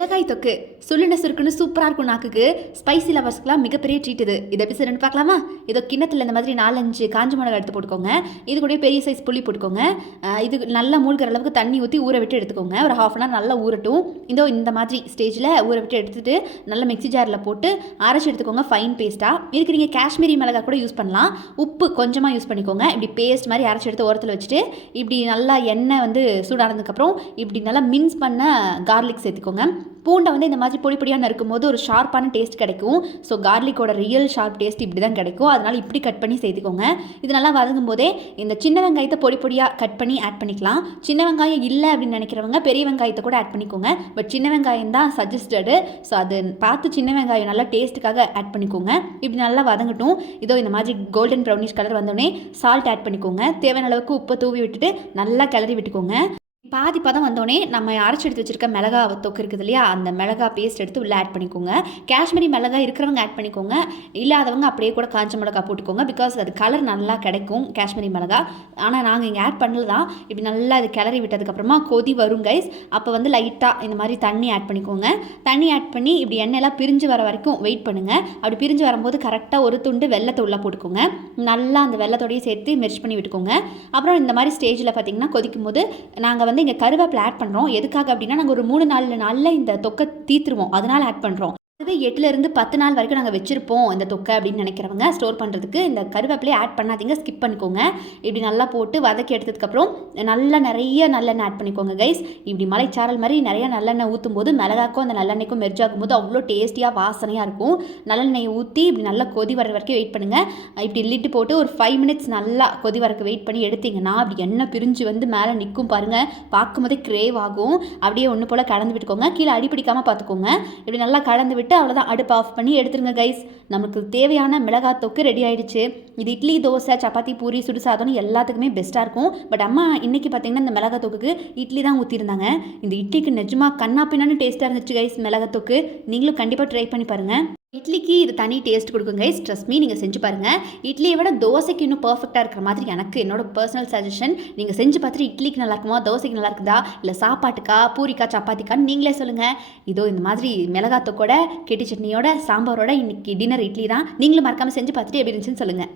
மிளகாய் தொக்கு சுள்ளுன சுருக்குன்னு சூப்பராக இருக்கும் நாக்குக்கு. ஸ்பைசி லவர்ஸ்க்குலாம் மிகப்பெரிய ட்ரீட் இது. இதை எபிசோட் ரெண்டு பார்க்கலாமா? இதோ கிண்ணத்தில் இந்த மாதிரி 4-5 காஞ்ச மிளகா எடுத்து போட்டுக்கோங்க. இது கூட பெரிய சைஸ் புளி போட்டுக்கோங்க. இது நல்லா மூழ்கிற அளவுக்கு தண்ணி ஊற்றி ஊற விட்டு எடுத்துக்கோங்க. ஒரு ½ அன் ஹவர் நல்லா ஊறட்டும். இந்த மாதிரி ஸ்டேஜில் ஊற விட்டு எடுத்துகிட்டு நல்லா மிக்ஸி ஜாரில் போட்டு அரைச்சி எடுத்துக்கோங்க ஃபைன் பேஸ்ட்டாக. இதுக்கு நீங்கள் காஷ்மீரி மிளகா கூட யூஸ் பண்ணலாம். உப்பு கொஞ்சமாக யூஸ் பண்ணிக்கோங்க. இப்படி பேஸ்ட் மாதிரி அரைச்சி எடுத்து ஓரத்தில் வச்சுட்டு இப்படி நல்லா எண்ணெய் வந்து சூடானதுக்கப்புறம் இப்படி நல்லா மின்ஸ் பண்ண கார்லிக் சேர்த்துக்கோங்க. பூண்டை வந்து இந்த மாதிரி பொடி பொடியாக நறுக்கும் போது ஒரு ஷார்ப்பான டேஸ்ட் கிடைக்கும். ஸோ கார்லிக்கோட ரியல் ஷார்ப் டேஸ்ட் இப்படி தான் கிடைக்கும். அதனால் இப்படி கட் பண்ணி சேர்த்துக்கோங்க. இது நல்லா வதங்கும் போதே இந்த சின்ன வெங்காயத்தை பொடி பொடியாக கட் பண்ணி ஆட் பண்ணிக்கலாம். சின்ன வெங்காயம் இல்லை அப்படின்னு நினைக்கிறவங்க பெரிய வெங்காயத்தை கூட ஆட் பண்ணிக்கோங்க. பட் சின்ன வெங்காயம் தான் சஜஸ்டடு. ஸோ அது பார்த்து சின்ன வெங்காயம் நல்லா டேஸ்ட்டுக்காக ஆட் பண்ணிக்கோங்க. இப்படி நல்லா வதங்கட்டும். இந்த மாதிரி கோல்டன் ப்ரௌனிஷ் கலர் வந்தோடனே சால்ட் ஆட் பண்ணிக்கோங்க. தேவையான அளவுக்கு உப்பை தூவி விட்டுட்டு நல்லா கிளறி விட்டுக்கோங்க. பாதி பதம் வந்தோடனே நம்ம அரைச்சி எடுத்து வச்சுருக்க மிளகா தொக்கு இருக்குது இல்லையா, அந்த மிளகா பேஸ்ட் எடுத்து உள்ளே ஆட் பண்ணிக்கோங்க. காஷ்மீரி மிளகா இருக்கிறவங்க ஆட் பண்ணிக்கோங்க. இல்லாதவங்க அப்படியே கூட காஞ்ச மிளகா போட்டுக்கோங்க. பிகாஸ் அது கலர் நல்லா கிடைக்கும் காஷ்மீரி மிளகா. ஆனால் நாங்கள் இங்கே ஆட் பண்ணல தான். இப்படி நல்லா அது கிளறி விட்டதுக்கப்புறமா கொதி வரும் கைஸ். அப்போ வந்து லைட்டாக இந்த மாதிரி தண்ணி ஆட் பண்ணிக்கோங்க. தண்ணி ஆட் பண்ணி இப்படி எண்ணெயெல்லாம் பிரிஞ்சு வர வரைக்கும் வெயிட் பண்ணுங்கள். அப்படி பிரிஞ்சு வரும்போது கரெக்டாக ஒரு துண்டு வெள்ளத்தை உள்ளே போட்டுக்கோங்க. நல்லா அந்த வெள்ளத்தோடையே சேர்த்து மெர்ச் பண்ணி விட்டுக்கோங்க. அப்புறம் இந்த மாதிரி ஸ்டேஜில் பார்த்திங்கன்னா கொதிக்கும் போது நாங்கள் வந்து இங்கே கருவேப்பிலை ஆட் பண்ணுறோம். எதுக்காக அப்படின்னா நாங்கள் ஒரு 3-4 நாளில் இந்த தொக்கை தீத்துருவோம். அதனால் ஆட் பண்ணுறோம். அதுவே 8லேருந்து 10 நாள் வரைக்கும் நாங்கள் வச்சுருப்போம் இந்த தொக்கை அப்படின்னு நினைக்கிறவங்க ஸ்டோர் பண்ணுறதுக்கு இந்த கருவேப்பிலையை ஆட் பண்ணாதீங்க, ஸ்கிப் பண்ணிக்கோங்க. இப்படி நல்லா போட்டு வதக்கி எடுத்ததுக்கப்புறம் நல்லா நிறைய நல்லெண்ணெய் ஆட் பண்ணிக்கோங்க கைஸ். இப்படி மலைச்சாரல் மாதிரி நிறைய நல்லெண்ணெய் ஊற்றும் போது மிளகாக்கும் அந்த நல்லெண்ணெய்க்கும் மெர்ஜ் ஆகும்போது அவ்வளோ டேஸ்டியாக வாசனையாக இருக்கும். நல்லெண்ணெயை ஊற்றி இப்படி நல்லா கொதி வர வரைக்கும் வெயிட் பண்ணுங்கள். இப்படி லிட்டு போட்டு ஒரு 5 மினிட்ஸ் நல்லா கொதி வரக்கு வெயிட் பண்ணி எடுத்திங்கன்னா அப்படி எண்ணெய் பிரிஞ்சு வந்து மேலே நிற்கும் பாருங்கள். பார்க்கும்போதே கிரேவ் ஆகும். அப்படியே ஒன்று போல் கலந்து விட்டுக்கோங்க. கீழே அடிப்பிடிக்காமல் பார்த்துக்கோங்க. இப்படி நல்லா கலந்து விட்டு அவ்வளோதான், அடுப்பு ஆஃப் பண்ணி எடுத்துருங்க கைஸ். நமக்கு தேவையான மிளகாய் தொக்கு ரெடி ஆகிடுச்சு. இது இட்லி, தோசை, சப்பாத்தி, பூரி, சுடுசாதம்னு எல்லாத்துக்குமே பெஸ்ட்டாக இருக்கும். பட் அம்மா இன்றைக்கி பார்த்தீங்கன்னா இந்த மிளகாய் தொக்குக்கு இட்லி தான் ஊற்றிருந்தாங்க. இந்த இட்லிக்கு நிஜமாக கண்ணா பின்னான்னு டேஸ்ட்டாக இருந்துச்சு கைஸ் மிளகாய் தொக்கு. நீங்களும் கண்டிப்பாக ட்ரை பண்ணி பாருங்கள். இட்லிக்கு இது தனி டேஸ்ட் கொடுக்கும் கைஸ். ட்ரஸ்ட் மீ, நீங்கள் செஞ்சு பாருங்கள். இட்லியை விட தோசைக்கு இன்னும் பர்ஃபெக்டாக இருக்கிற மாதிரி எனக்கு என்னோட பர்சனல் சஜஷன். நீங்கள் செஞ்சு பார்த்துட்டு இட்லிக்கு நல்லா இருக்குமா, தோசைக்கு நல்லா இருக்குதா, இல்லை சாப்பாட்டுக்கா, பூரிக்கா, சப்பாத்திக்கான்னு நீங்களே சொல்லுங்கள். இந்த மாதிரி மிளகாத்தோட கெட்டி சட்னியோட சாம்பாரோட இன்றைக்கி டின்னர் இட்லி தான். நீங்களும் மறக்காமல் செஞ்சு பார்த்துட்டு எப்படி இருந்துச்சுன்னு சொல்லுங்கள்.